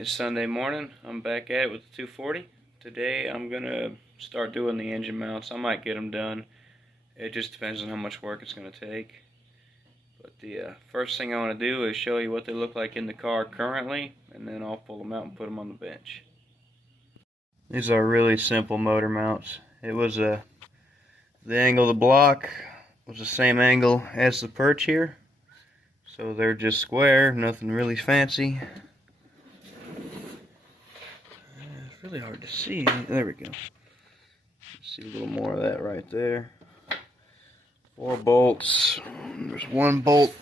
It's Sunday morning. I'm back at it with the 240. Today I'm gonna start doing the engine mounts. I might get them done. It just depends on how much work it's gonna take. But the first thing I want to do is show you what they look like in the car currently, and then I'll pull them out and put them on the bench. These are really simple motor mounts. It was the angle of the block was the same angle as the perch here, so they're just square, nothing really fancy. It's really hard to see. There we go. See a little more of that right there. 4 bolts. There's one bolt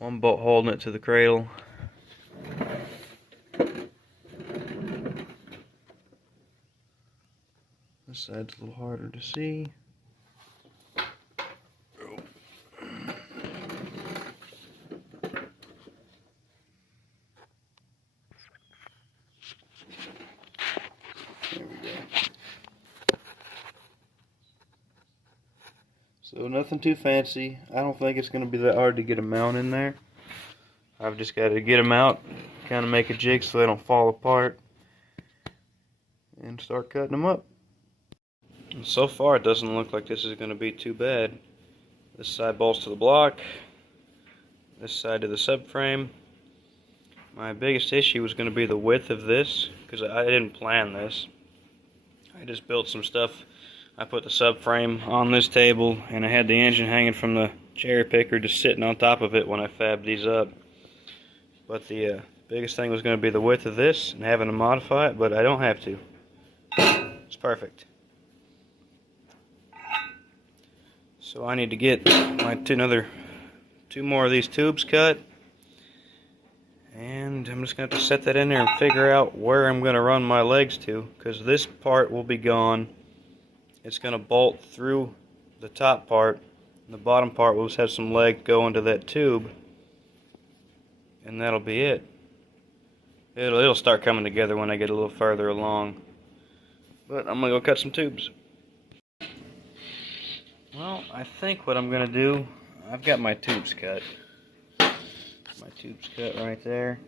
holding it to the cradle. This side's a little harder to see. There we go. So nothing too fancy. I don't think it's going to be that hard to get a mount in there. I've just got to get them out, kind of make a jig so they don't fall apart, and start cutting them up. And so far it doesn't look like this is going to be too bad. This side bolts to the block, this side to the subframe. My biggest issue was going to be the width of this, because I didn't plan this. I just built some stuff. I put the subframe on this table, and I had the engine hanging from the cherry picker just sitting on top of it when I fabbed these up. But the biggest thing was going to be the width of this and having to modify it, but I don't have to. It's perfect. So I need to get my two more of these tubes cut, and I'm just going to have to set that in there and figure out where I'm going to run my legs to, because this part will be gone. It's going to bolt through the top part, and the bottom part will just have some leg go into that tube, and that'll be it. It'll start coming together when I get a little further along. But I'm going to go cut some tubes. Well, I think what I'm going to do, I've got my tubes cut. My tubes cut right there.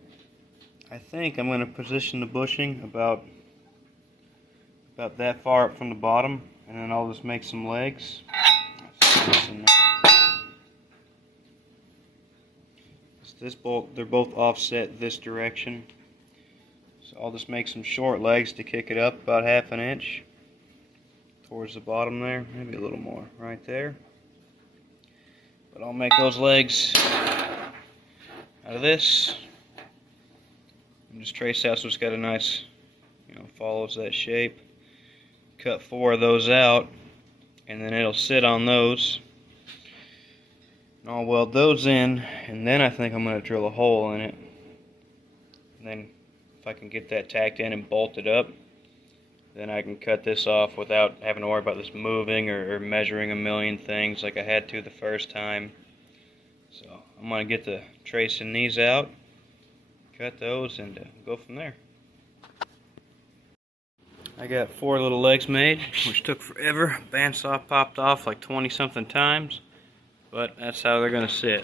I think I'm going to position the bushing about that far up from the bottom, and then I'll just make some legs. This bolt, they're both offset this direction. So I'll just make some short legs to kick it up about ½ an inch towards the bottom there, maybe a little more right there. But I'll make those legs out of this and just trace out so it's got a nice, follows that shape. Cut 4 of those out, and then it'll sit on those. And I'll weld those in, and then I think I'm going to drill a hole in it. And then if I can get that tacked in and bolted up, then I can cut this off without having to worry about this moving or measuring a million things like I had to the first time. So I'm going to get the tracing these out, cut those, and go from there. I got 4 little legs made, which took forever. Bandsaw popped off like 20 something times, but that's how they're going to sit.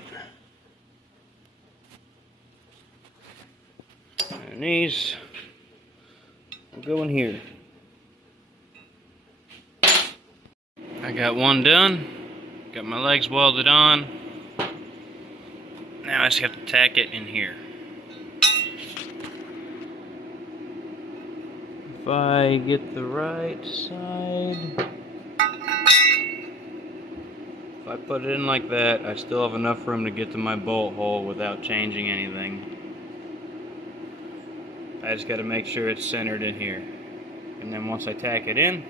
And these will go in here. I got one done, got my legs welded on. Now I just have to tack it in here. If I get the right side, if I put it in like that, I still have enough room to get to my bolt hole without changing anything. I just got to make sure it's centered in here. And then once I tack it in,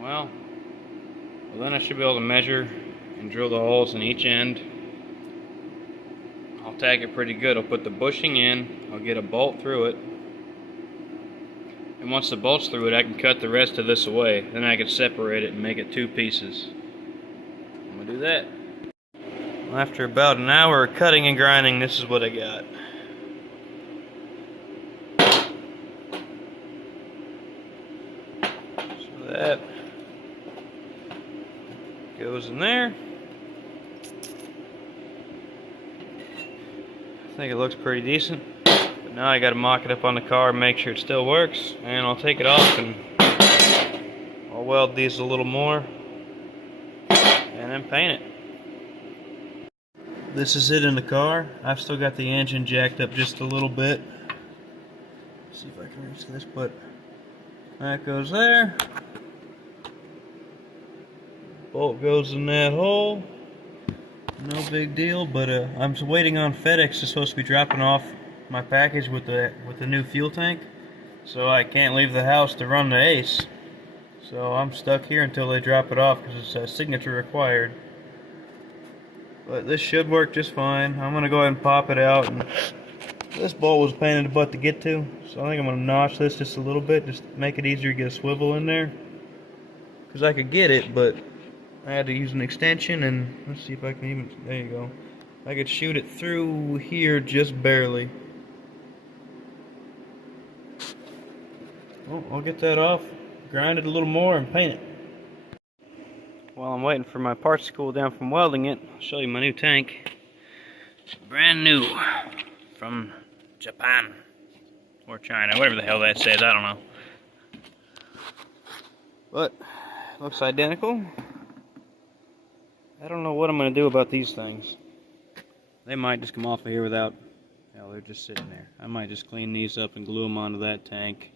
well then I should be able to measure and drill the holes in each end. I'll tack it pretty good. I'll put the bushing in, I'll get a bolt through it, and once the bolt's through it, I can cut the rest of this away. Then I can separate it and make it 2 pieces. I'm going to do that. Well, after about an hour of cutting and grinding, this is what I got. So that goes in there. think it looks pretty decent. But now I gotta mock it up on the car and make sure it still works. And I'll take it off and I'll weld these a little more and then paint it. This is it in the car. I've still got the engine jacked up just a little bit. Let's see if I can reach this, but that goes there. Bolt goes in that hole. No big deal, but I'm waiting on FedEx. Is supposed to be dropping off my package with the new fuel tank, so I can't leave the house to run the Ace. So I'm stuck here until they drop it off because it's a signature required. But this should work just fine. I'm gonna go ahead and pop it out. And this bolt was a pain in the butt to get to, so I think I'm gonna notch this just a little bit, just to make it easier to get a swivel in there. Because I could get it, but I had to use an extension, and let's see if I can even, there you go. I could shoot it through here just barely. Well, I'll get that off, grind it a little more, and paint it. While I'm waiting for my parts to cool down from welding it, I'll show you my new tank. It's brand new from Japan or China, whatever the hell that says, I don't know. But it looks identical. I don't know what I'm going to do about these things. They might just come off of here without, hell, they're just sitting there. I might just clean these up and glue them onto that tank.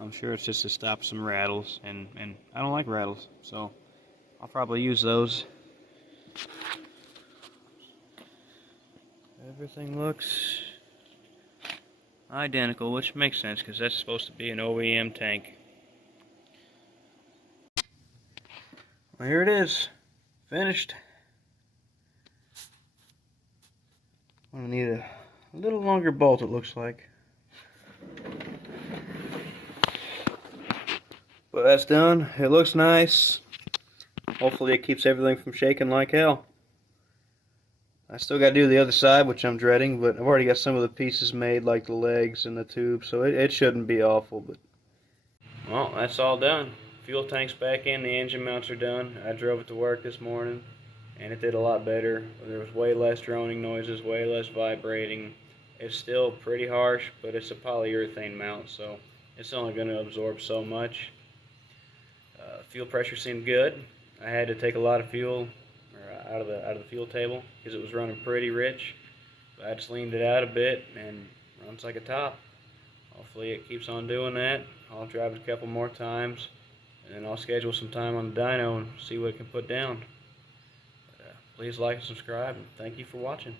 I'm sure it's just to stop some rattles, and I don't like rattles, so I'll probably use those. Everything looks identical, which makes sense because that's supposed to be an OEM tank. Well, here it is, finished. I'm gonna need a little longer bolt, it looks like. But that's done. It looks nice. Hopefully it keeps everything from shaking like hell. I still got to do the other side, which I'm dreading, but I've already got some of the pieces made, like the legs and the tube, so it shouldn't be awful. But well, that's all done. Fuel tank's back in, the engine mounts are done. I drove it to work this morning, and it did a lot better. There was way less droning noises, way less vibrating. It's still pretty harsh, but it's a polyurethane mount, so it's only going to absorb so much. Fuel pressure seemed good. I had to take a lot of fuel out of the fuel table because it was running pretty rich. So I just leaned it out a bit and runs like a top. Hopefully it keeps on doing that. I'll drive it a couple more times, and then I'll schedule some time on the dyno and see what it can put down. But, please like and subscribe, and thank you for watching.